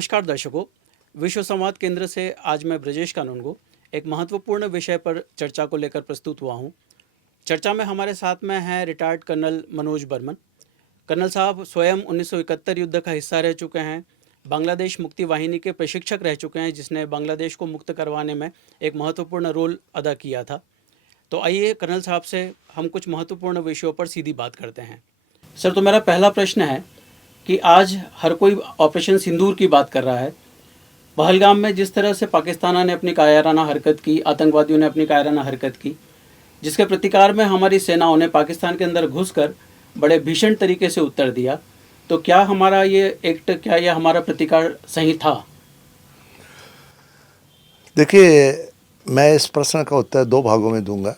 नमस्कार दर्शकों, विश्व संवाद केंद्र से आज मैं ब्रजेश कानूनगो एक महत्वपूर्ण विषय पर चर्चा को लेकर प्रस्तुत हुआ हूं। चर्चा में हमारे साथ में हैं retired colonel Manoj Burman. Colonel साहब स्वयं 1971 युद्ध का हिस्सा रह चुके हैं, बांग्लादेश मुक्ति वाहिनी के प्रशिक्षक रह चुके हैं जिसने बांग्लादेश को मुक्त करवाने में एक महत्वपूर्ण रोल अदा किया था। तो आइए कर्नल साहब से हम कुछ महत्वपूर्ण विषयों पर सीधी बात करते हैं। सर, तो मेरा पहला प्रश्न है कि आज हर कोई ऑपरेशन सिंदूर की बात कर रहा है। पहलगाम में जिस तरह से पाकिस्तान ने अपनी कायराना हरकत की, आतंकवादियों ने अपनी कायराना हरकत की, जिसके प्रतिकार में हमारी सेनाओं ने पाकिस्तान के अंदर घुसकर बड़े भीषण तरीके से उत्तर दिया, तो क्या हमारा ये एक्ट, क्या यह हमारा प्रतिकार सही था? देखिए, मैं इस प्रश्न का उत्तर दो भागों में दूंगा।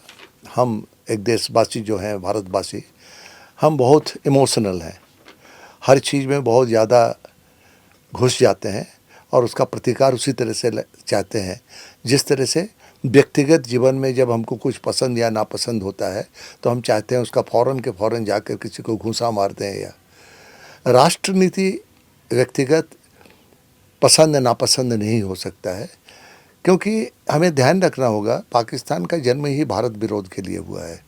हम एक देशवासी जो हैं, भारतवासी, हम बहुत इमोशनल हैं, हर चीज़ में बहुत ज़्यादा घुस जाते हैं और उसका प्रतिकार उसी तरह से चाहते हैं जिस तरह से व्यक्तिगत जीवन में जब हमको कुछ पसंद या नापसंद होता है तो हम चाहते हैं उसका फ़ौरन के फ़ौरन जाकर किसी को घूंसा मार दें। या राष्ट्र नीति व्यक्तिगत पसंद नापसंद नहीं हो सकता है, क्योंकि हमें ध्यान रखना होगा पाकिस्तान का जन्म ही भारत विरोध के लिए हुआ है।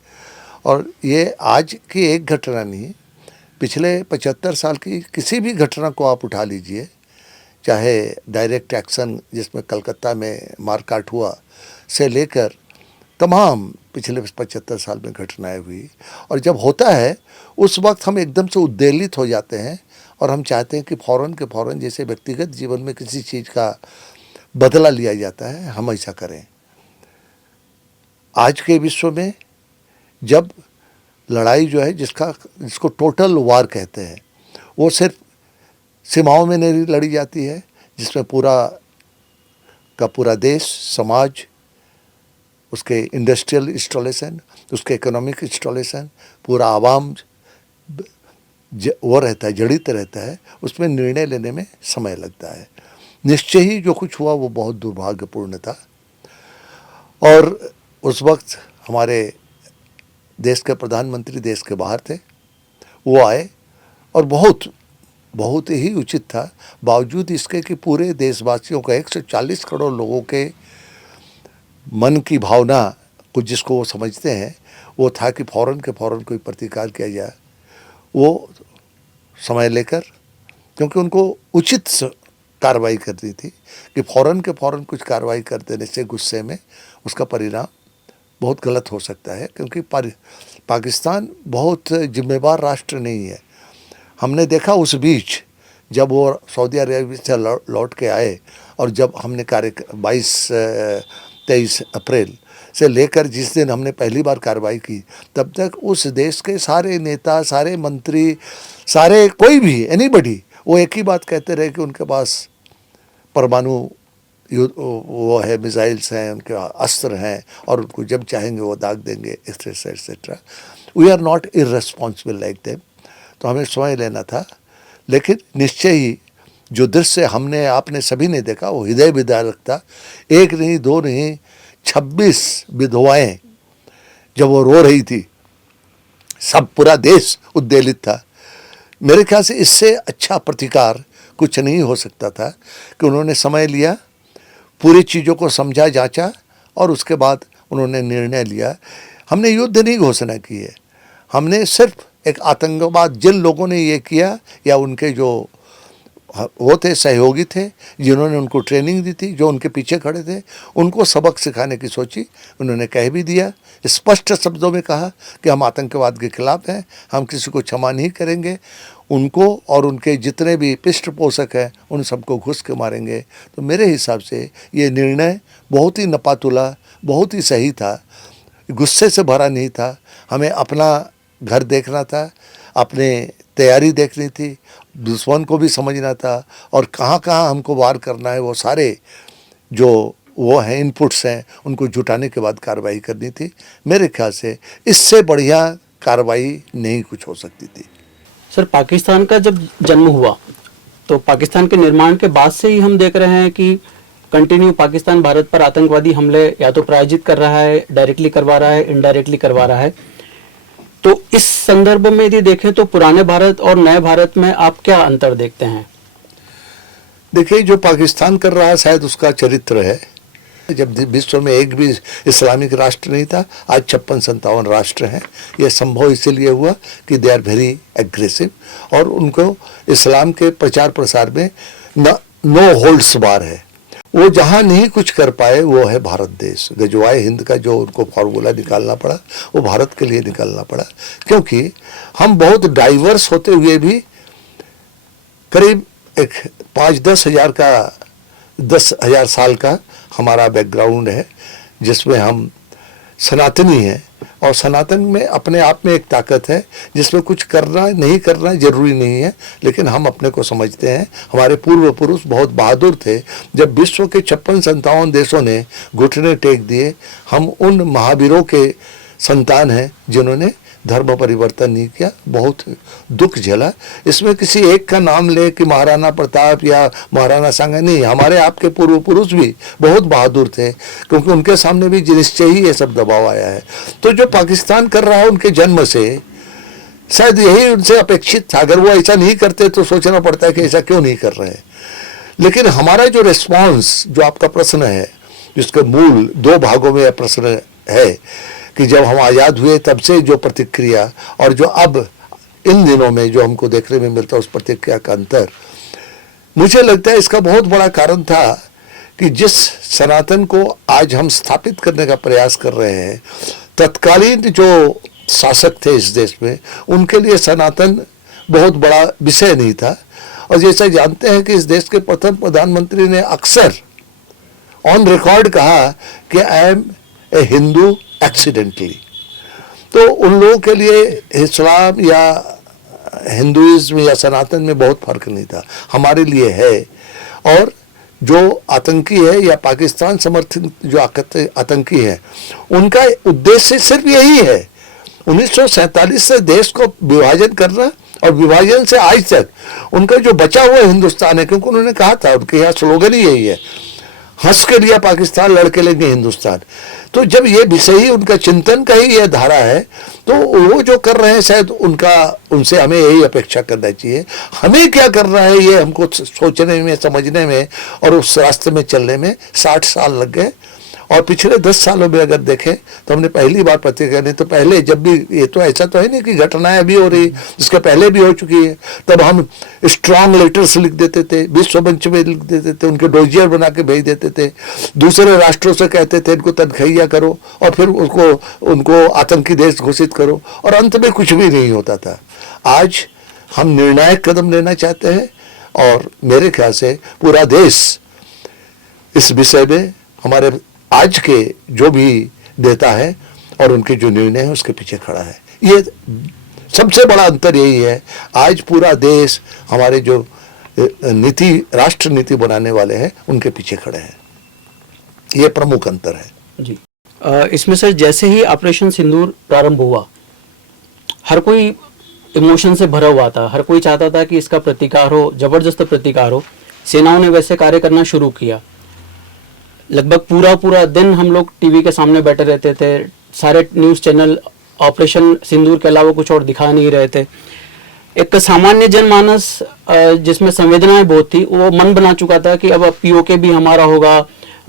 और ये आज की एक घटना नहीं, पिछले 75 साल की किसी भी घटना को आप उठा लीजिए, चाहे डायरेक्ट एक्शन जिसमें कलकत्ता में मारकाट हुआ से लेकर तमाम पिछले 75 साल में घटनाएं हुई, और जब होता है उस वक्त हम एकदम से उद्वेलित हो जाते हैं और हम चाहते हैं कि फ़ौरन के फ़ौरन जैसे व्यक्तिगत जीवन में किसी चीज़ का बदला लिया जाता है, हम ऐसा करें। आज के विश्व में जब लड़ाई जो है जिसको टोटल वार कहते हैं, वो सिर्फ सीमाओं में नहीं लड़ी जाती है, जिसमें पूरा का पूरा देश, समाज, उसके इंडस्ट्रियल इंस्टॉलेशन, उसके इकोनॉमिक इंस्टॉलेशन, पूरा आवाम वो रहता है, जड़ित रहता है, उसमें निर्णय लेने में समय लगता है। निश्चय ही जो कुछ हुआ वो बहुत दुर्भाग्यपूर्ण था। और उस वक्त हमारे देश के प्रधानमंत्री देश के बाहर थे, वो आए और बहुत ही उचित था, बावजूद इसके कि पूरे देशवासियों का 140 करोड़ लोगों के मन की भावना को जिसको वो समझते हैं वो था कि फ़ौरन के फ़ौरन कोई प्रतिकार किया जाए। वो समय लेकर, क्योंकि उनको उचित कार्रवाई करनी थी कि फ़ौरन के फ़ौरन कुछ कार्रवाई कर देने से गुस्से में उसका परिणाम बहुत गलत हो सकता है, क्योंकि पाकिस्तान बहुत जिम्मेवार राष्ट्र नहीं है। हमने देखा उस बीच जब वो सऊदी अरेबिया से लौट के आए और जब हमने 23 अप्रैल से लेकर जिस दिन हमने पहली बार कार्रवाई की, तब तक उस देश के सारे नेता, सारे मंत्री, सारे कोई भी एनीबडी, वो एक ही बात कहते रहे कि उनके पास परमाणु वो है, मिसाइल्स हैं, उनके अस्त्र हैं और उनको जब चाहेंगे वो दाग देंगे, etcetera etcetera. We are not irresponsible like them. तो हमें समय लेना था, लेकिन निश्चय ही जो दृश्य हमने आपने सभी ने देखा वो हृदय विदारक था। एक नहीं, दो नहीं, 26 विधवाएं जब वो रो रही थी, सब पूरा देश उद्वेलित था। मेरे ख्याल से इससे अच्छा प्रतिकार कुछ नहीं हो सकता था कि उन्होंने समय लिया, पूरी चीज़ों को समझा, जांचा और उसके बाद उन्होंने निर्णय लिया। हमने युद्ध नहीं घोषणा की है, हमने सिर्फ एक आतंकवाद, जिन लोगों ने ये किया या उनके जो वो थे, सहयोगी थे, जिन्होंने उनको ट्रेनिंग दी थी, जो उनके पीछे खड़े थे, उनको सबक सिखाने की सोची। उन्होंने कह भी दिया, स्पष्ट शब्दों में कहा कि हम आतंकवाद के खिलाफ हैं, हम किसी को क्षमा नहीं करेंगे, उनको और उनके जितने भी पृष्ठपोषक हैं उन सबको घुस के मारेंगे। तो मेरे हिसाब से ये निर्णय बहुत ही नपातुला, बहुत ही सही था, गुस्से से भरा नहीं था। हमें अपना घर देखना था, अपने तैयारी देखनी थी, दुश्मन को भी समझना था और कहाँ कहाँ हमको वार करना है, वो सारे जो वो हैं इनपुट्स हैं उनको जुटाने के बाद कार्रवाई करनी थी। मेरे ख्याल से इससे बढ़िया कार्रवाई नहीं कुछ हो सकती थी। सर, पाकिस्तान का जब जन्म हुआ तो पाकिस्तान के निर्माण के बाद से ही हम देख रहे हैं कि कंटिन्यू पाकिस्तान भारत पर आतंकवादी हमले या तो प्रायोजित कर रहा है, डायरेक्टली करवा रहा है, इनडायरेक्टली करवा रहा है। तो इस संदर्भ में यदि देखें तो पुराने भारत और नए भारत में आप क्या अंतर देखते हैं? देखिए, जो पाकिस्तान कर रहा है शायद उसका चरित्र है। जब विश्व में एक भी इस्लामिक राष्ट्र नहीं था, आज 56-57 राष्ट्र हैं। यह संभव इसलिए हुआ कि दे आर वेरी एग्रेसिव और उनको इस्लाम के प्रचार प्रसार में नो होल्ड्स बार है। वो जहाँ नहीं कुछ कर पाए वो है भारत देश। गजवाए हिंद का जो उनको फार्मूला निकालना पड़ा वो भारत के लिए निकालना पड़ा, क्योंकि हम बहुत डाइवर्स होते हुए भी करीब एक 5-10 हजार साल का हमारा बैकग्राउंड है, जिसमें हम सनातनी हैं। और सनातन में अपने आप में एक ताकत है, जिसमें कुछ करना नहीं करना जरूरी नहीं है, लेकिन हम अपने को समझते हैं। हमारे पूर्व पुरुष बहुत बहादुर थे। जब विश्व के 56-57 देशों ने घुटने टेक दिए, हम उन महावीरों के संतान हैं जिन्होंने धर्म परिवर्तन नहीं किया, बहुत दुख झेला। इसमें किसी एक का नाम ले कि महाराणा प्रताप या महाराणा सांगा, नहीं, हमारे आपके पूर्व पुरुष भी बहुत बहादुर थे, क्योंकि उनके सामने भी निश्चय ही ये सब दबाव आया है। तो जो पाकिस्तान कर रहा है उनके जन्म से शायद यही उनसे अपेक्षित था। अगर वो ऐसा नहीं करते तो सोचना पड़ता है कि ऐसा क्यों नहीं कर रहे हैं। लेकिन हमारा जो रिस्पॉन्स, जो आपका प्रश्न है, जिसके मूल 2 भागों में यह प्रश्न है कि जब हम आज़ाद हुए तब से जो प्रतिक्रिया और जो अब इन दिनों में जो हमको देखने में मिलता है उस प्रतिक्रिया का अंतर, मुझे लगता है इसका बहुत बड़ा कारण था कि जिस सनातन को आज हम स्थापित करने का प्रयास कर रहे हैं, तत्कालीन जो शासक थे इस देश में, उनके लिए सनातन बहुत बड़ा विषय नहीं था। और जैसा जानते हैं कि इस देश के प्रथम प्रधानमंत्री ने अक्सर ऑन रिकॉर्ड कहा कि I am a Hindu accidentally. तो उन लोगों के लिए इस्लाम या हिंदुइज्म या सनातन में बहुत फर्क नहीं था, हमारे लिए है। और जो आतंकी है या पाकिस्तान समर्थित जो आतंकी है, उनका उद्देश्य सिर्फ यही है, 1947 से देश को विभाजन करना, और विभाजन से आज तक उनका जो बचा हुआ हिंदुस्तान है, क्योंकि उन्होंने कहा था, उनके यहाँ स्लोगन ही यही है, हंस के लिया पाकिस्तान, लड़के लेंगे हिंदुस्तान। तो जब ये विषय ही उनका चिंतन का ही यह धारा है, तो वो जो कर रहे हैं शायद उनसे हमें यही अपेक्षा करना चाहिए। हमें क्या करना है ये हमको सोचने में, समझने में और उस रास्ते में चलने में 60 साल लग गए। और पिछले 10 सालों में अगर देखें तो हमने पहली बार प्रतिक्रिया, नहीं तो पहले जब भी, ये तो ऐसा तो है नहीं कि घटनाएं अभी हो रही, जिसके पहले भी हो चुकी है, तब हम स्ट्रांग लेटर्स लिख देते थे, विश्व मंच में लिख देते थे, उनके डोजियर बना के भेज देते थे, दूसरे राष्ट्रों से कहते थे इनको तनख्वाहियाँ करो और फिर उनको आतंकी देश घोषित करो, और अंत में कुछ भी नहीं होता था। आज हम निर्णायक कदम लेना चाहते हैं और मेरे ख्याल से पूरा देश इस विषय में हमारे आज के जो भी नेता है और उनके जो निर्णय है उसके पीछे खड़ा है। ये सबसे बड़ा अंतर यही है, आज पूरा देश हमारे जो राष्ट्र नीति बनाने वाले हैं उनके पीछे खड़े हैं। ये प्रमुख अंतर है जी। इसमें सर, जैसे ही ऑपरेशन सिंदूर प्रारंभ हुआ, हर कोई इमोशन से भरा हुआ था, हर कोई चाहता था कि इसका प्रतिकार हो, जबरदस्त प्रतिकार हो। सेनाओं ने वैसे कार्य करना शुरू किया। लगभग पूरा दिन हम लोग टीवी के सामने बैठे रहते थे। सारे न्यूज़ चैनल ऑपरेशन सिंदूर के अलावा कुछ और दिखा नहीं रहे थे। एक सामान्य जनमानस जिसमें संवेदनाएं बहुत थी, वो मन बना चुका था कि अब पीओके भी हमारा होगा,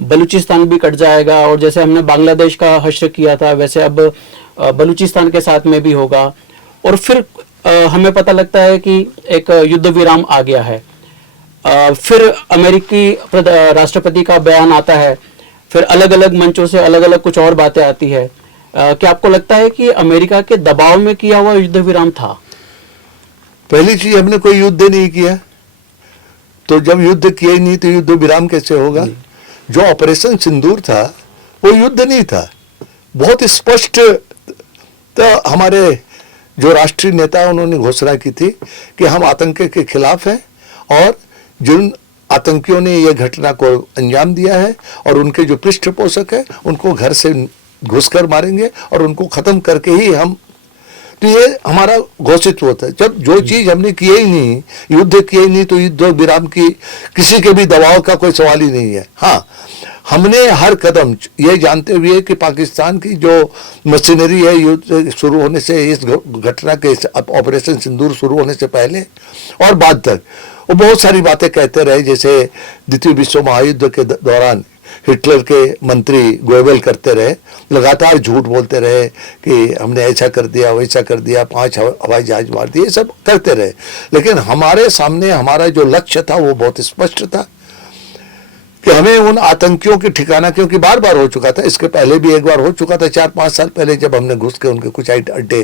बलूचिस्तान भी कट जाएगा, और जैसे हमने बांग्लादेश का हश्र किया था वैसे अब बलूचिस्तान के साथ में भी होगा। और फिर हमें पता लगता है कि एक युद्ध विराम आ गया है। फिर अमेरिकी राष्ट्रपति का बयान आता है, फिर अलग अलग मंचों से अलग अलग कुछ और बातें आती है। क्या आपको लगता है कि अमेरिका के दबाव में किया हुआ युद्ध विराम था? पहली चीज, हमने कोई युद्ध नहीं किया, तो जब युद्ध किया ही नहीं तो युद्ध विराम कैसे होगा? जो ऑपरेशन सिंदूर था वो युद्ध नहीं था। बहुत स्पष्ट तो हमारे जो राष्ट्रीय नेता उन्होंने घोषणा की थी कि हम आतंक के खिलाफ हैं, और जिन आतंकियों ने यह घटना को अंजाम दिया है और उनके जो पृष्ठपोषक है उनको घर से घुसकर मारेंगे और उनको खत्म करके ही हम, तो ये हमारा घोषित होता है। जब जो चीज हमने किया ही नहीं, युद्ध किया ही नहीं, तो युद्ध विराम की किसी के भी दबाव का कोई सवाल ही नहीं है। हाँ, हमने हर कदम ये जानते हुए कि पाकिस्तान की जो मशीनरी है युद्ध शुरू होने से, इस घटना के ऑपरेशन सिंदूर शुरू होने से पहले और बाद तक वो बहुत सारी बातें कहते रहे। जैसे द्वितीय विश्व महायुद्ध के दौरान हिटलर के मंत्री गोएबल करते रहे, लगातार झूठ बोलते रहे कि हमने ऐसा कर दिया वैसा कर दिया, 5 हवाई जहाज मार दिए, सब करते रहे। लेकिन हमारे सामने हमारा जो लक्ष्य था वो बहुत स्पष्ट था कि हमें उन आतंकियों के ठिकाना, क्योंकि बार बार हो चुका था, इसके पहले भी एक बार हो चुका था 4-5 साल पहले जब हमने घुस के उनके कुछ अड्डे,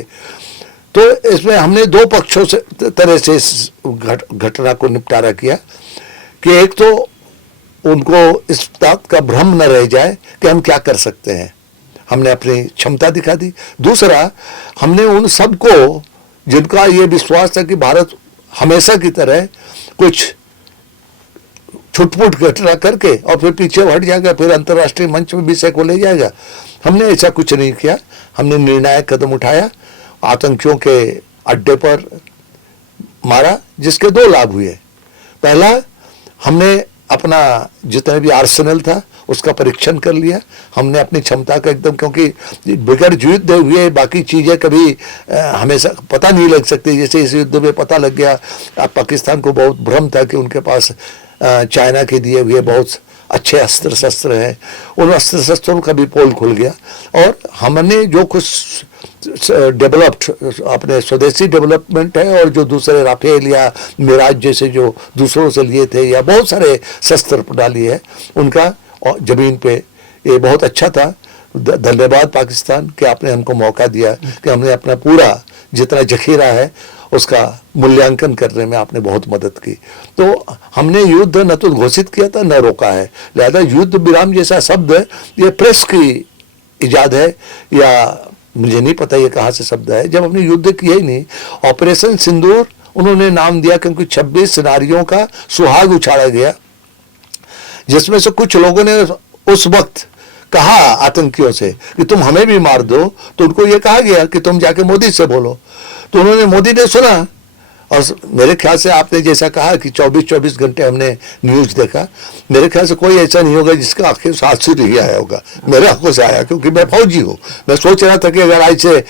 तो इसमें हमने 2 पक्षों से तरह से इस घटना को निपटारा किया कि एक तो उनको इस बात का भ्रम न रह जाए कि हम क्या कर सकते हैं, हमने अपनी क्षमता दिखा दी। दूसरा, हमने उन सबको जिनका ये विश्वास था कि भारत हमेशा की तरह कुछ छुटपुट घटना करके और फिर पीछे हट जाएगा, फिर अंतर्राष्ट्रीय मंच में विषय को ले जाएगा, हमने ऐसा कुछ नहीं किया। हमने निर्णायक कदम उठाया, आतंकियों के अड्डे पर मारा, जिसके 2 लाभ हुए। पहला, हमने अपना जितना भी आर्सेनल था उसका परीक्षण कर लिया, हमने अपनी क्षमता का एकदम, क्योंकि बगैर युद्ध हुए बाकी चीज़ें कभी हमेशा पता नहीं लग सकती। जैसे इस युद्ध में पता लग गया, पाकिस्तान को बहुत भ्रम था कि उनके पास चाइना के दिए हुए बहुत अच्छे अस्त्र शस्त्र हैं, उन अस्त्र शस्त्रों का भी पोल खुल गया। और हमने जो कुछ डेवलप्ड अपने स्वदेशी डेवलपमेंट है और जो दूसरे राफेल या मिराज जैसे जो दूसरों से लिए थे या बहुत सारे शस्त्र प्रणाली है, उनका जमीन पे ये बहुत अच्छा था। धन्यवाद पाकिस्तान कि आपने हमको मौका दिया कि हमने अपना पूरा जितना जखीरा है उसका मूल्यांकन करने में आपने बहुत मदद की। तो हमने युद्ध न तो घोषित किया था न रोका है, लिहाजा युद्ध विराम जैसा शब्द ये प्रेस की इजाद है या मुझे नहीं पता ये कहाँ से शब्द है, जब हमने युद्ध किया ही नहीं। ऑपरेशन सिंदूर उन्होंने नाम दिया क्योंकि 26 नारियों का सुहाग उछाड़ा गया, जिसमें से कुछ लोगों ने उस वक्त कहा आतंकियों से कि तुम हमें भी मार दो, तो उनको ये कहा गया कि तुम जाके मोदी से बोलो। तो उन्होंने, मोदी ने सुना, और मेरे ख्याल से आपने जैसा कहा कि 24-24 घंटे हमने न्यूज़ देखा, मेरे ख्याल से कोई ऐसा नहीं होगा जिसका आखिर से आंसू नहीं आया होगा। मेरे आंखों से आया, क्योंकि मैं फौजी हूँ। मैं सोच रहा था कि अगर आज से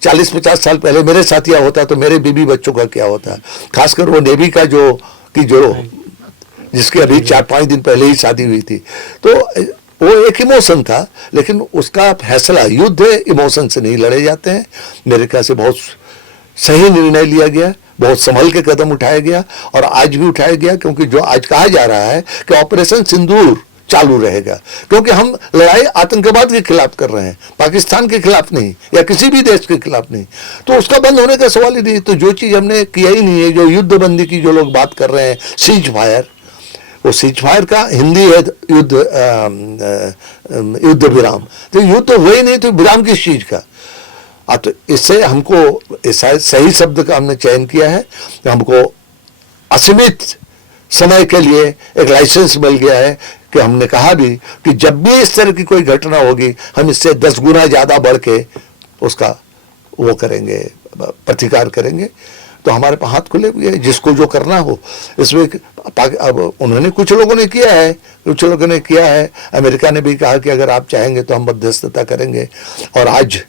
40-50 साल पहले मेरे साथ यह होता तो मेरे बीबी बच्चों का क्या होता, खासकर वो नेवी का जो जिसकी अभी 4-5 दिन पहले ही शादी हुई थी। तो वो एक इमोशन था, लेकिन उसका फैसला, युद्ध इमोशन से नहीं लड़े जाते हैं। मेरे ख्याल से बहुत सही निर्णय लिया गया, बहुत संभल के कदम उठाया गया और आज भी उठाया गया, क्योंकि जो आज कहा जा रहा है कि ऑपरेशन सिंदूर चालू रहेगा, क्योंकि हम लड़ाई आतंकवाद के खिलाफ कर रहे हैं, पाकिस्तान के खिलाफ नहीं या किसी भी देश के खिलाफ नहीं, तो उसका बंद होने का सवाल ही नहीं। तो जो चीज़ हमने किया ही नहीं है, जो युद्ध बंदी की जो लोग बात कर रहे हैं, सीज फायर, वो सीज फायर का हिंदी है युद्ध विराम। तो युद्ध हुए ही नहीं तो विराम किस चीज़ का? तो इससे हमको सही शब्द का हमने चयन किया है, हमको असीमित समय के लिए एक लाइसेंस मिल गया है कि हमने कहा भी कि जब भी इस तरह की कोई घटना होगी हम इससे 10 गुना ज़्यादा बढ़ के उसका वो करेंगे, प्रतिकार करेंगे। तो हमारे पास हाथ खुले हुए हैं, जिसको जो करना हो। इसमें अब उन्होंने, कुछ लोगों ने किया है, कुछ लोगों ने किया है। अमेरिका ने भी कहा कि अगर आप चाहेंगे तो हम मध्यस्थता करेंगे। और आज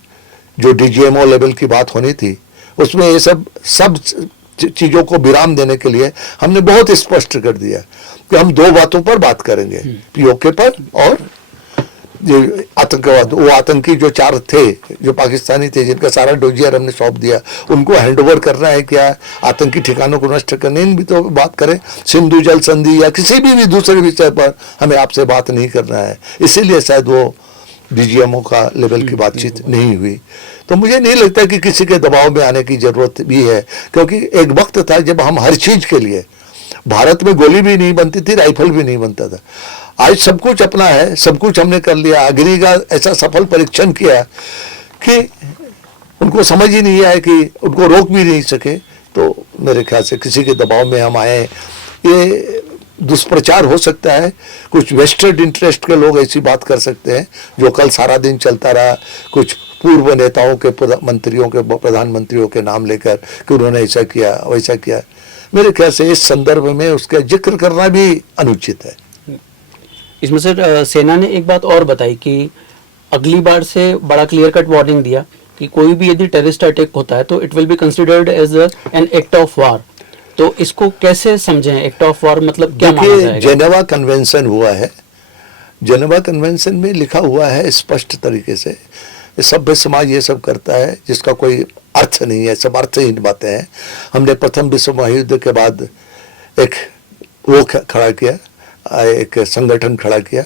जो DGMO लेवल की बात होनी थी, उसमें ये सब चीज़ों को विराम देने के लिए हमने बहुत स्पष्ट कर दिया कि हम 2 बातों पर बात करेंगे, POK पर और ये आतंकवाद। वो आतंकी जो 4 थे, जो पाकिस्तानी थे, जिनका सारा डोजियर हमने सौंप दिया, उनको हैंडओवर करना है क्या, आतंकी ठिकानों को नष्ट करने, इन भी तो बात करें। सिंधु जल संधि या किसी भी दूसरे विषय पर हमें आपसे बात नहीं करना है, इसीलिए शायद वो DGMO का लेवल की बातचीत नहीं हुई। तो मुझे नहीं लगता कि किसी के दबाव में आने की ज़रूरत भी है, क्योंकि एक वक्त था जब हम हर चीज़ के लिए, भारत में गोली भी नहीं बनती थी, राइफल भी नहीं बनता था। आज सब कुछ अपना है, सब कुछ हमने कर लिया। अग्नि का ऐसा सफल परीक्षण किया कि उनको समझ ही नहीं आया, कि उनको रोक भी नहीं सके। तो मेरे ख्याल से किसी के दबाव में हम आए, ये दुष्प्रचार हो सकता है। कुछ वेस्टेड इंटरेस्ट के लोग ऐसी बात कर सकते हैं, जो कल सारा दिन चलता रहा, कुछ पूर्व नेताओं के, मंत्रियों के, प्रधानमंत्रियों के नाम लेकर कि उन्होंने ऐसा किया वैसा किया। मेरे ख्याल से इस संदर्भ में उसका जिक्र करना भी अनुचित है। इसमें सर सेना ने एक बात और बताई कि अगली बार से बड़ा क्लियर कट वार्निंग दिया कि कोई भी यदि टेररिस्ट अटैक होता है तो it will be considered as an act of war. तो इसको कैसे समझें, एक्ट ऑफ वार मतलब क्या माना देखिए, जाएगा? जेनेवा कन्वेंशन हुआ है, जेनेवा कन्वेंशन में लिखा हुआ है स्पष्ट तरीके से, सभ्य समाज ये सब करता है जिसका कोई अर्थ नहीं है, सब अर्थहीन बातें हैं। हमने प्रथम विश्व महायुद्ध के बाद एक वो खड़ा किया, एक संगठन खड़ा किया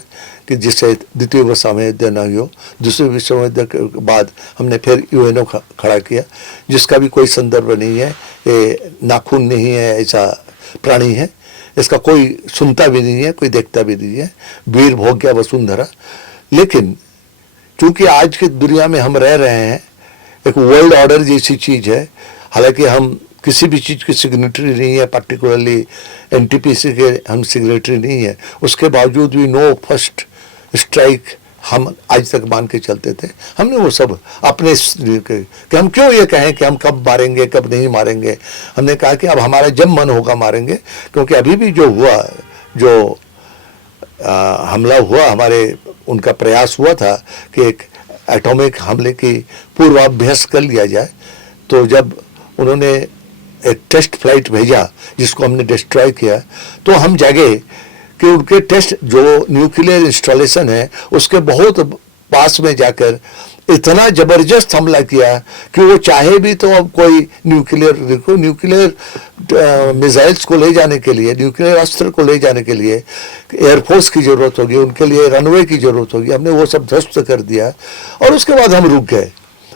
कि जिससे द्वितीय विश्व महायुद्ध न हो। दूसरे विश्व महायुद्ध के बाद हमने फिर यूएनओ खड़ा किया, जिसका भी कोई संदर्भ नहीं है। ये नाखून नहीं है, ऐसा प्राणी है, इसका कोई सुनता भी नहीं है, कोई देखता भी नहीं है। वीर भोग्या वसुंधरा। लेकिन चूंकि आज की दुनिया में हम रह रहे हैं, एक वर्ल्ड ऑर्डर जैसी चीज़ है, हालांकि हम किसी भी चीज़ की सिग्नेटरी नहीं है, पर्टिकुलरली एनटीपीसी के हम सिग्नेटरी नहीं है, उसके बावजूद भी नो फर्स्ट स्ट्राइक हम आज तक मान के चलते थे। हमने वो सब अपने कि हम क्यों ये कहें कि हम कब मारेंगे कब नहीं मारेंगे। हमने कहा कि अब हमारा जब मन होगा मारेंगे, क्योंकि अभी भी जो हुआ, जो हमला हुआ, हमारे उनका प्रयास हुआ था कि एक एटॉमिक हमले की पूर्वाभ्यास कर लिया जाए। तो जब उन्होंने एक टेस्ट फ्लाइट भेजा जिसको हमने डिस्ट्रॉय किया, तो हम जागे कि उनके टेस्ट जो न्यूक्लियर इंस्टॉलेशन है उसके बहुत पास में जाकर इतना जबरदस्त हमला किया कि वो चाहे भी तो अब कोई न्यूक्लियर मिसाइल्स को ले जाने के लिए, न्यूक्लियर अस्त्र को ले जाने के लिए एयरफोर्स की ज़रूरत होगी, उनके लिए रनवे की ज़रूरत होगी। हमने वो सब ध्वस्त कर दिया और उसके बाद हम रुक गए।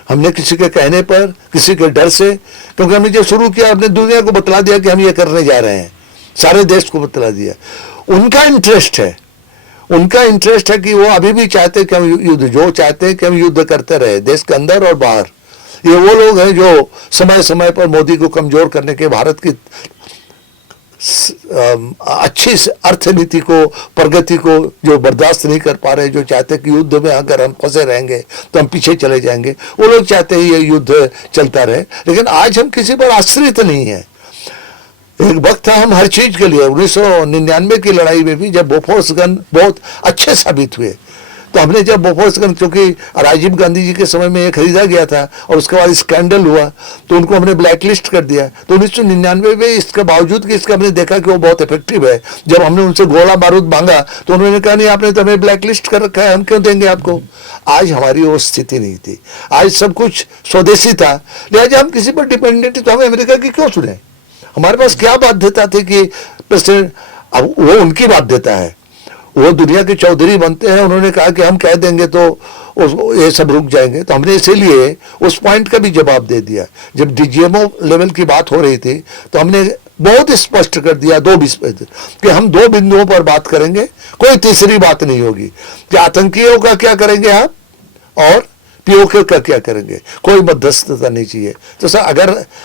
हमने किसी के कहने पर, किसी के डर से, क्योंकि हमने जब शुरू किया हमने दुनिया को बतला दिया कि हम ये करने जा रहे हैं, सारे देश को बतला दिया। उनका इंटरेस्ट है, उनका इंटरेस्ट है कि वो अभी भी चाहते हैं कि हम युद्ध, जो चाहते हैं कि हम युद्ध करते रहे देश के अंदर और बाहर। ये वो लोग हैं जो समय समय पर मोदी को कमजोर करने के, भारत की अच्छी अर्थनीति को, प्रगति को जो बर्दाश्त नहीं कर पा रहे, जो चाहते कि युद्ध में अगर हम फंसे रहेंगे तो हम पीछे चले जाएंगे, वो लोग चाहते हैं ये युद्ध चलता रहे। लेकिन आज हम किसी पर आश्रित नहीं है। एक वक्त था हम हर चीज के लिए, 1999 की लड़ाई में भी जब बोफोर्स गन बहुत अच्छे साबित हुए, तो हमने जब बोफोर्स गन, क्योंकि राजीव गांधी जी के समय में ये खरीदा गया था और उसके बाद स्कैंडल हुआ तो उनको हमने ब्लैक लिस्ट कर दिया। तो 1999 में इसके बावजूद कि इसका हमने देखा कि वो बहुत इफेक्टिव है, जब हमने उनसे गोला बारूद मांगा तो उन्होंने कहा नहीं, आपने तो हमें ब्लैक लिस्ट कर रखा है, हम क्यों देंगे आपको। आज हमारी वो स्थिति नहीं थी, आज सब कुछ स्वदेशी था, लिहाजा हम किसी पर डिपेंडेंट थी। तो हमें अमेरिका की क्यों सुने, हमारे पास क्या बाध्यता थी कि प्रेसिडेंट, अब वो उनकी बाध्यता है, वो दुनिया के चौधरी बनते हैं, उन्होंने कहा कि हम कह देंगे तो ये सब रुक जाएंगे। तो हमने इसीलिए उस पॉइंट का भी जवाब दे दिया। जब डीजीएमओ लेवल की बात हो रही थी तो हमने बहुत स्पष्ट कर दिया कि हम 2 बिंदुओं पर बात करेंगे, कोई तीसरी बात नहीं होगी कि आतंकियों का क्या करेंगे आप और पीओके का क्या करेंगे, कोई मध्यस्थता नहीं चाहिए। तो सर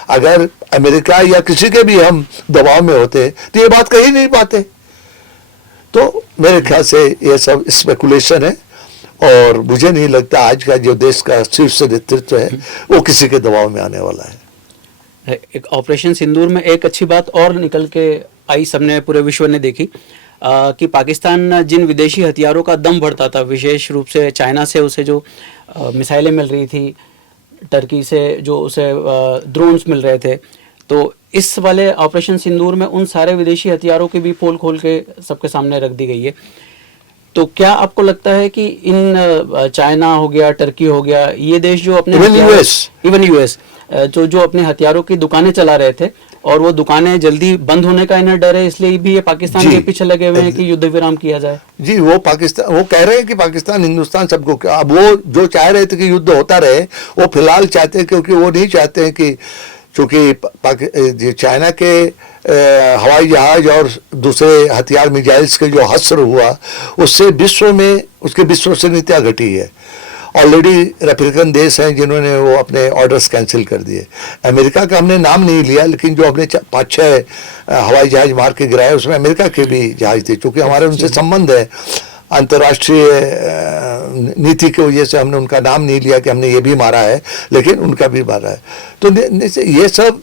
अगर अमेरिका या किसी के भी हम दबाव में होते तो ये बात कही नहीं पाते। तो मेरे ख्याल से ये सब स्पेकुलेशन है और मुझे नहीं लगता आज का जो देश का शीर्ष नेतृत्व है वो किसी के दबाव में आने वाला है। एक ऑपरेशन सिंदूर में एक अच्छी बात और निकल के आई, सबने, पूरे विश्व ने देखी कि पाकिस्तान जिन विदेशी हथियारों का दम बढ़ता था, विशेष रूप से चाइना से उसे जो मिसाइलें मिल रही थी, टर्की से जो उसे ड्रोन्स मिल रहे थे, तो इस वाले ऑपरेशन सिंदूर में उन सारे विदेशी हथियारों की भी पोल खोल के सबके सामने रख दी गई है। तो क्या आपको लगता है कि इन चाइना हो गया, टर्की हो गया, ये देश जो अपने इवन यूएस जो अपने हथियारों की दुकानें चला रहे थे और वो दुकानें जल्दी बंद होने का इन्हें डर है, इसलिए भी ये पाकिस्तान के पीछे लगे हुए हैं कि युद्ध विराम किया जाए? जी, वो कह रहे हैं कि पाकिस्तान हिंदुस्तान सबको, अब वो जो चाह रहे थे कि युद्ध होता रहे वो फिलहाल चाहते हैं, क्योंकि वो नहीं चाहते हैं कि चूँकि चाइना के हवाई जहाज और दूसरे हथियार मिसाइल्स के जो हस्र हुआ उससे विश्व में उसकी विश्वसनीयता घटी है। ऑलरेडी अफ्रीकन देश हैं जिन्होंने वो अपने ऑर्डर्स कैंसिल कर दिए। अमेरिका का हमने नाम नहीं लिया, लेकिन जो अपने 5-6 हवाई जहाज मार के गिराए उसमें अमेरिका के भी जहाज थे। चूँकि हमारे उनसे संबंध है अंतर्राष्ट्रीय नीति की वजह से हमने उनका नाम नहीं लिया कि हमने ये भी मारा है, लेकिन उनका भी मारा है। तो ये सब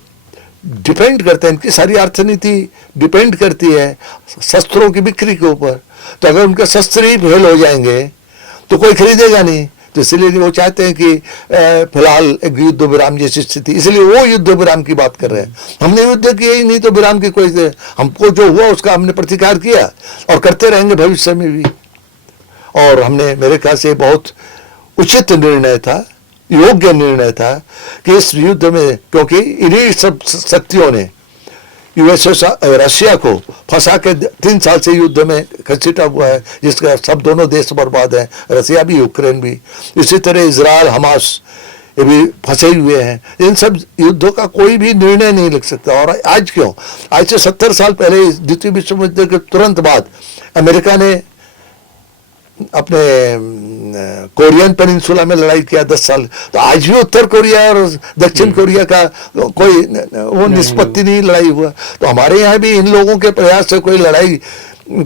डिपेंड करते हैं, इनकी सारी अर्थनीति डिपेंड करती है शस्त्रों की बिक्री के ऊपर। तो अगर उनके शस्त्र ही फेल हो जाएंगे तो कोई खरीदेगा नहीं। तो इसलिए वो चाहते हैं कि फिलहाल एक युद्ध विराम जैसी स्थिति, इसलिए वो युद्ध विराम की बात कर रहे हैं। हमने युद्ध किया ही नहीं तो विराम की कोई, हमको जो हुआ उसका हमने प्रतिकार किया और करते रहेंगे भविष्य में भी। और हमने, मेरे ख्याल से बहुत उचित निर्णय था, योग्य निर्णय था कि इस युद्ध में, क्योंकि इन्हीं सब शक्तियों ने यूएसएस रशिया को फंसा के 3 साल से युद्ध में घसीटा हुआ है, जिसका सब दोनों देश बर्बाद हैं, रशिया भी यूक्रेन भी। इसी तरह इजराइल हमास ये भी फंसे हुए हैं। इन सब युद्धों का कोई भी निर्णय नहीं लग सकता। और आज क्यों, आज से 70 साल पहले द्वितीय विश्व युद्ध के तुरंत बाद अमेरिका ने अपने कोरियन पेनिनसुला में लड़ाई किया 10 साल। तो आज भी उत्तर कोरिया और दक्षिण कोरिया का कोई वो निष्पत्ति नहीं लड़ाई हुआ। तो हमारे यहाँ भी इन लोगों के प्रयास से कोई लड़ाई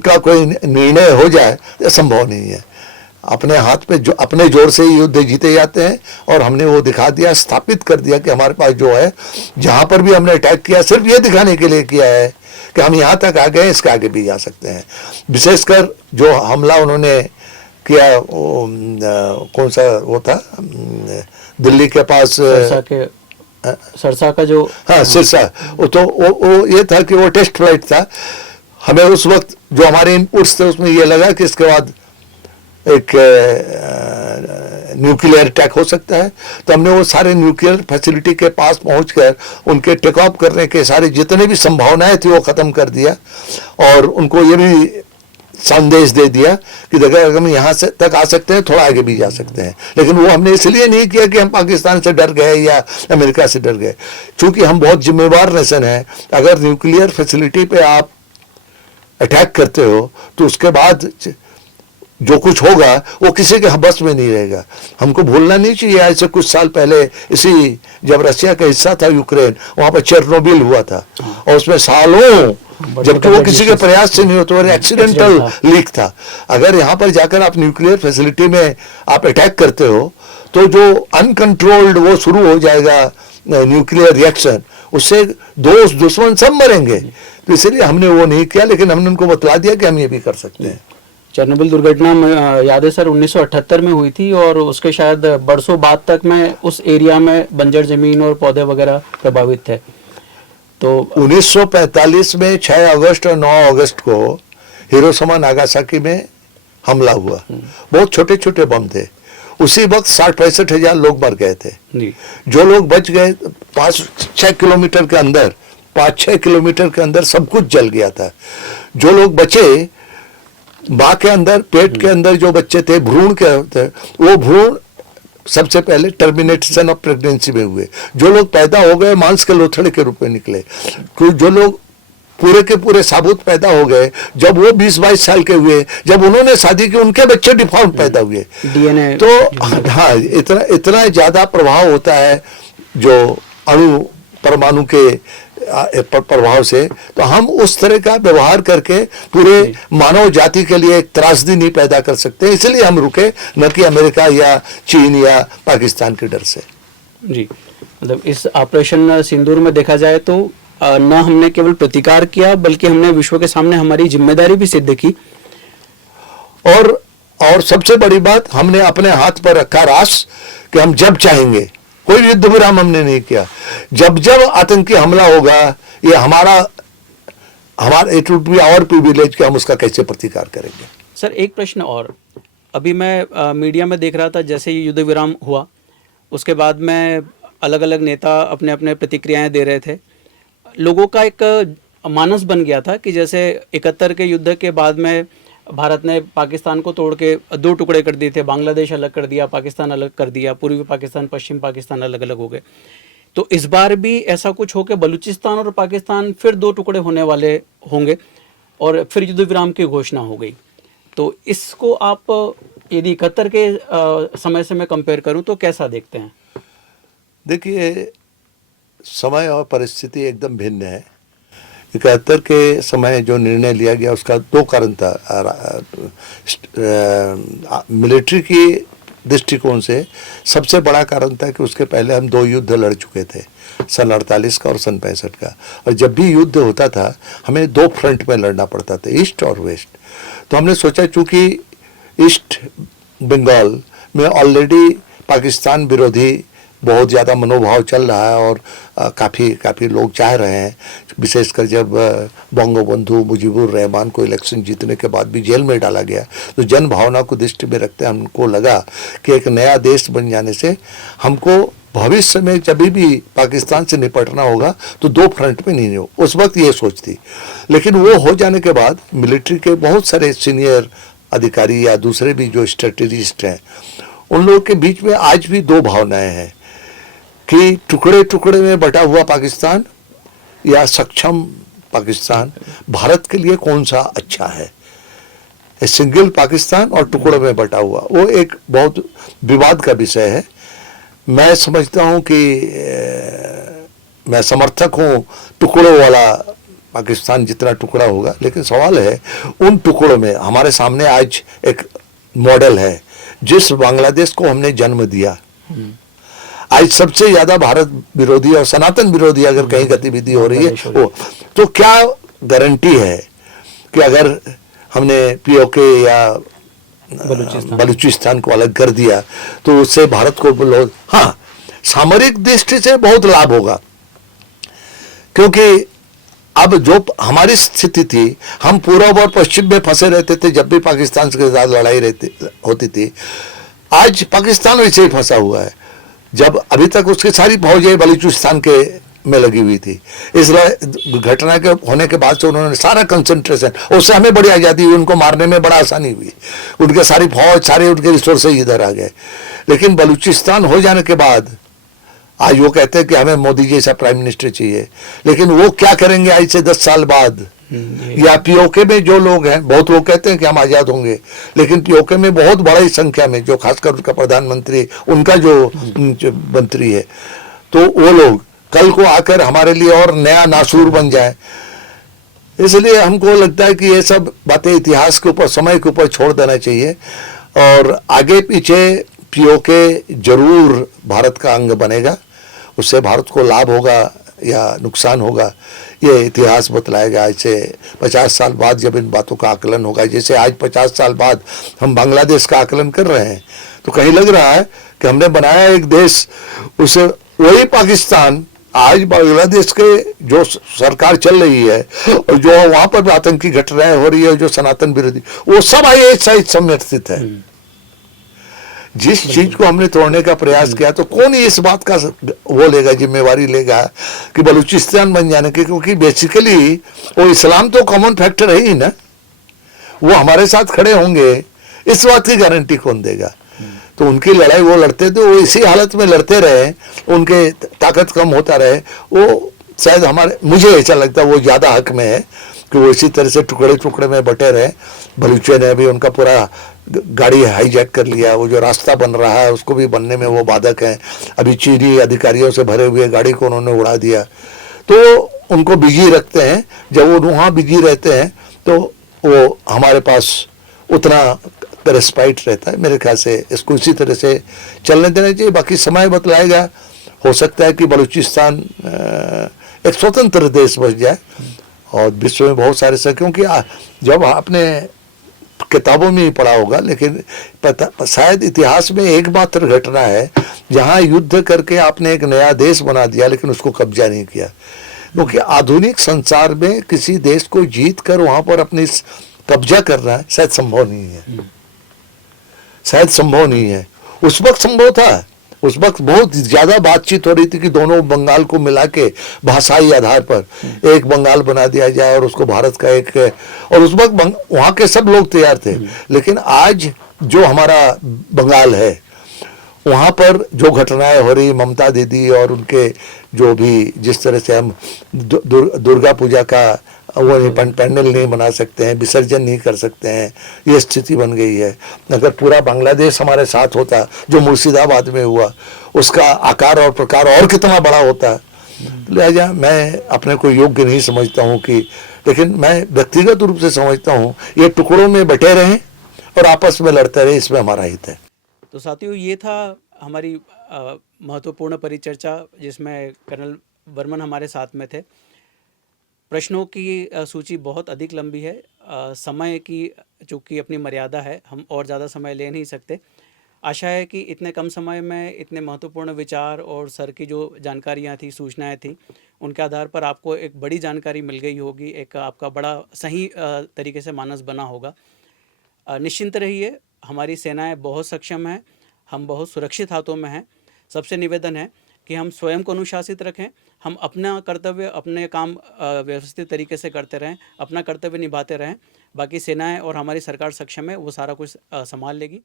का कोई निर्णय हो जाए ये संभव नहीं है। अपने हाथ पे जो अपने जोर से युद्ध जीते जाते हैं, और हमने वो दिखा दिया, स्थापित कर दिया कि हमारे पास जो है, जहाँ पर भी हमने अटैक किया सिर्फ ये दिखाने के लिए किया है कि हम यहाँ तक आ गए, इसके आगे भी जा सकते हैं। विशेषकर जो हमला उन्होंने किया कौन सा वो था, दिल्ली के पास सरसा का जो, हाँ सिरसा, वो ये था कि वो टेस्ट फ्लाइट था। हमें उस वक्त जो हमारे इनपुट्स थे उसमें ये लगा कि इसके बाद एक न्यूक्लियर अटैक हो सकता है। तो हमने वो सारे न्यूक्लियर फैसिलिटी के पास पहुंचकर उनके टेक ऑफ करने के सारे जितने भी संभावनाएं थी वो ख़त्म कर दिया, और उनको ये भी संदेश दे दिया कि अगर हम यहाँ से तक आ सकते हैं, थोड़ा आगे भी जा सकते हैं। लेकिन वो हमने इसलिए नहीं किया कि हम पाकिस्तान से डर गए या अमेरिका से डर गए, चूंकि हम बहुत जिम्मेवार नेशन हैं। अगर न्यूक्लियर फैसिलिटी पे आप अटैक करते हो तो उसके बाद जो कुछ होगा वो किसी के बस में नहीं रहेगा। हमको भूलना नहीं चाहिए, आज से कुछ साल पहले इसी जब रशिया का हिस्सा था यूक्रेन, वहाँ पर चेरनोबिल हुआ था, और उसमें सालों, जबकि वो किसी के प्रयास से नहीं होता, एक्सीडेंटल लीक था। अगर यहाँ पर जाकर आप न्यूक्लियर फैसिलिटी में आप अटैक करते हो तो जो अनकंट्रोल्ड वो शुरू हो जाएगा न्यूक्लियर रिएक्शन, उससे दोस्त दुश्मन सब मरेंगे। तो इसलिए हमने वो नहीं किया, लेकिन हमने उनको बतला दिया कि हम ये भी कर सकते हैं। चेरनोबिल दुर्घटना में याद है सर 1978 में हुई थी, और उसके शायद बरसों बाद तक में उस एरिया में बंजर जमीन और पौधे वगैरह प्रभावित थे। तो 1945 में 6 अगस्त और 9 अगस्त को हिरोशिमा नागासाकी में हमला हुआ। बहुत छोटे छोटे बम थे। उसी वक्त 60-65 हजार लोग मर गए थे जी। जो लोग बच गए 5-6 किलोमीटर के अंदर, 5-6 किलोमीटर के अंदर सब कुछ जल गया था। जो लोग बचे, माँ के अंदर, पेट के अंदर जो बच्चे थे, भ्रूण के थे, वो भ्रूण सबसे पहले टर्मिनेशन ऑफ प्रेगनेंसी में हुए। जो लोग पैदा हो गए मांस के लोथड़े के रूप में निकले। जो लोग पूरे के पूरे साबुत पैदा हो गए, जब वो 20-22 साल के हुए, जब उन्होंने शादी की, उनके बच्चे डिफॉर्म पैदा हुए। डीएनए, तो हाँ, इतना ज्यादा प्रभाव होता है जो अणु परमाणु के प्रभाव से। तो हम उस तरह का व्यवहार करके पूरे मानव जाति के लिए एक त्रासदी नहीं पैदा कर सकते, इसलिए हम रुके, न कि अमेरिका या चीन या पाकिस्तान के डर से। जी, मतलब इस ऑपरेशन सिंदूर में देखा जाए तो न हमने केवल प्रतिकार किया, बल्कि हमने विश्व के सामने हमारी जिम्मेदारी भी सिद्ध की। और सबसे बड़ी बात, हमने अपने हाथ पर रखा रास कि हम जब चाहेंगे, कोई युद्ध विराम हमने नहीं किया। जब जब आतंकी हमला होगा, ये हमारा it would be our privilege कि हम उसका कैसे प्रतिकार करेंगे। सर एक प्रश्न और, अभी मैं मीडिया में देख रहा था, जैसे ये युद्ध विराम हुआ उसके बाद में अलग अलग नेता अपने अपने प्रतिक्रियाएं दे रहे थे। लोगों का एक मानस बन गया था कि जैसे 71 के युद्ध के बाद में भारत ने पाकिस्तान को तोड़ के 2 टुकड़े कर दिए थे, बांग्लादेश अलग कर दिया, पाकिस्तान अलग कर दिया, पूर्वी पाकिस्तान पश्चिम पाकिस्तान अलग अलग हो गए। तो इस बार भी ऐसा कुछ हो के बलूचिस्तान और पाकिस्तान फिर 2 टुकड़े होने वाले होंगे और फिर युद्ध विराम की घोषणा हो गई। तो इसको आप यदि 71 के समय से मैं कंपेयर करूं तो कैसा देखते हैं? देखिए, समय और परिस्थिति एकदम भिन्न है। 71 के समय जो निर्णय लिया गया उसका 2 कारण था। मिलिट्री की दृष्टिकोण से सबसे बड़ा कारण था कि उसके पहले हम 2 युद्ध लड़ चुके थे, सन 48 का और सन 65 का, और जब भी युद्ध होता था हमें 2 फ्रंट में लड़ना पड़ता था, ईस्ट और वेस्ट। तो हमने सोचा चूंकि ईस्ट बंगाल में ऑलरेडी पाकिस्तान विरोधी बहुत ज़्यादा मनोभाव चल रहा है और काफ़ी लोग चाह रहे हैं, विशेषकर जब बंगबंधु मुजीबुर रहमान को इलेक्शन जीतने के बाद भी जेल में डाला गया, तो जन भावना को दृष्टि में रखते हमको लगा कि एक नया देश बन जाने से हमको भविष्य में जब भी पाकिस्तान से निपटना होगा तो दो फ्रंट में नहीं हो, उस वक्त ये सोच थी। लेकिन वो हो जाने के बाद मिलिट्री के बहुत सारे सीनियर अधिकारी या दूसरे भी जो स्ट्रेटेजिस्ट हैं, उन लोगों के बीच में आज भी दो भावनाएं हैं कि टुकड़े टुकड़े में बटा हुआ पाकिस्तान या सक्षम पाकिस्तान, भारत के लिए कौन सा अच्छा है, सिंगल पाकिस्तान और टुकड़ों में बटा हुआ, वो एक बहुत विवाद का विषय है। मैं समझता हूं कि मैं समर्थक हूं टुकड़ों वाला पाकिस्तान, जितना टुकड़ा होगा, लेकिन सवाल है उन टुकड़ों में हमारे सामने आज एक मॉडल है जिस बांग्लादेश को हमने जन्म दिया। आज सबसे ज्यादा भारत विरोधी और सनातन विरोधी अगर कहीं गतिविधि हो रही है वो, तो क्या गारंटी है कि अगर हमने पीओके या बलूचिस्तान को अलग कर दिया तो उससे भारत को हाँ, सामरिक दृष्टि से बहुत लाभ होगा, क्योंकि अब जो हमारी स्थिति थी, हम पूर्व और पश्चिम में फंसे रहते थे जब भी पाकिस्तान के साथ लड़ाई होती थी। आज पाकिस्तान वैसे ही फंसा हुआ है, जब अभी तक उसकी सारी फौजें बलूचिस्तान के में लगी हुई थी। इस घटना के होने के बाद से उन्होंने सारा कंसंट्रेशन, उससे हमें बड़ी आज़ादी हुई, उनको मारने में बड़ा आसानी हुई, उनके सारी फौज सारे उनके रिसोर्सेज इधर आ गए। लेकिन बलूचिस्तान हो जाने के बाद आज वो कहते हैं कि हमें मोदी जैसा प्राइम मिनिस्टर चाहिए, लेकिन वो क्या करेंगे आज से 10 साल बाद? या पीओके में जो लोग हैं, बहुत लोग कहते हैं कि हम आज़ाद होंगे, लेकिन पीओके में बहुत बड़ी संख्या में जो खासकर उसका प्रधानमंत्री, उनका जो मंत्री है, तो वो लोग कल को आकर हमारे लिए और नया नासूर बन जाए। इसलिए हमको लगता है कि ये सब बातें इतिहास के ऊपर, समय के ऊपर छोड़ देना चाहिए और आगे पीछे पीओके जरूर भारत का अंग बनेगा, उससे भारत को लाभ होगा या नुकसान होगा, ये इतिहास बतलाएगा। आज से 50 साल बाद जब इन बातों का आकलन होगा, जैसे आज 50 साल बाद हम बांग्लादेश का आकलन कर रहे हैं, तो कहीं लग रहा है कि हमने बनाया एक देश, उसे वही पाकिस्तान आज बांग्लादेश के जो सरकार चल रही है और जो वहां पर आतंकी घटनाएं हो रही है, जो सनातन विरोधी, वो सब एक साइड समर्थित है। जिस चीज को हमने तोड़ने का प्रयास किया, तो कौन इस बात का वो लेगा, जिम्मेवारी लेगा कि बलूचिस्तान बन जाने की? क्योंकि बेसिकली वो इस्लाम तो कॉमन फैक्टर है ही ना, वो हमारे साथ खड़े होंगे, इस बात की गारंटी कौन देगा? तो उनकी लड़ाई वो लड़ते थे, वो इसी हालत में लड़ते रहे, उनके ताकत कम होता रहे, वो शायद हमारे, मुझे ऐसा लगता है वो ज़्यादा हक में है कि वो इसी तरह से टुकड़े टुकड़े में बटे रहे। बलूचियों ने भी उनका पूरा गाड़ी हाईजैक कर लिया, वो जो रास्ता बन रहा है उसको भी बनने में वो बाधक हैं। अभी चीनी अधिकारियों से भरे हुए गाड़ी को उन्होंने उड़ा दिया, तो उनको बिजी रखते हैं। जब वो वहाँ बिजी रहते हैं तो वो हमारे पास उतना रेस्पाइट रहता है। मेरे ख्याल से इसको इसी तरह से चलने देना चाहिए, बाकी समय बतलाएगा। हो सकता है कि बलूचिस्तान एक स्वतंत्र देश बन जाए और विश्व में बहुत सारे, क्योंकि जब आपने किताबों में ही पढ़ा होगा, लेकिन शायद इतिहास में एकमात्र घटना है जहां युद्ध करके आपने एक नया देश बना दिया लेकिन उसको कब्जा नहीं किया। क्योंकि आधुनिक संसार में किसी देश को जीत कर वहां पर अपनी कब्जा करना शायद संभव नहीं है, शायद संभव नहीं है। उस वक्त संभव था, उस वक्त बहुत ज्यादा बातचीत हो रही थी कि दोनों बंगाल को मिला के भाषाई आधार पर एक बंगाल बना दिया जाए और उसको भारत का एक, और उस वक्त वहां के सब लोग तैयार थे। लेकिन आज जो हमारा बंगाल है, वहां पर जो घटनाएं हो रही, ममता दीदी और उनके जो भी, जिस तरह से हम दुर्गा पूजा का वो पैंडल नहीं बना सकते हैं, विसर्जन नहीं कर सकते हैं, ये स्थिति बन गई है। अगर पूरा बांग्लादेश हमारे साथ होता, जो मुर्शिदाबाद में हुआ, उसका आकार और प्रकार और कितना बड़ा होता। लिहाजा मैं अपने को योग्य नहीं समझता हूँ कि, लेकिन मैं व्यक्तिगत रूप से समझता हूँ ये टुकड़ों में बटे रहें और आपस में लड़ते रहे, इसमें हमारा हित है। तो साथियों, ये था हमारी महत्वपूर्ण परिचर्चा जिसमें कर्नल बर्मन हमारे साथ में थे। प्रश्नों की सूची बहुत अधिक लंबी है। समय की चूँकि अपनी मर्यादा है, हम और ज़्यादा समय ले नहीं सकते। आशा है कि इतने कम समय में इतने महत्वपूर्ण विचार और सर की जो जानकारियाँ थी, सूचनाएँ थी, उनके आधार पर आपको एक बड़ी जानकारी मिल गई होगी, एक आपका बड़ा सही तरीके से मानस बना होगा। निश्चिंत रहिए, हमारी सेनाएँ बहुत सक्षम हैं, हम बहुत सुरक्षित हाथों में हैं। सबसे निवेदन है कि हम स्वयं को अनुशासित रखें, हम अपना कर्तव्य, अपने काम व्यवस्थित तरीके से करते रहें, अपना कर्तव्य निभाते रहें। बाकी सेनाएँ और हमारी सरकार सक्षम है, वो सारा कुछ सँभाल लेगी।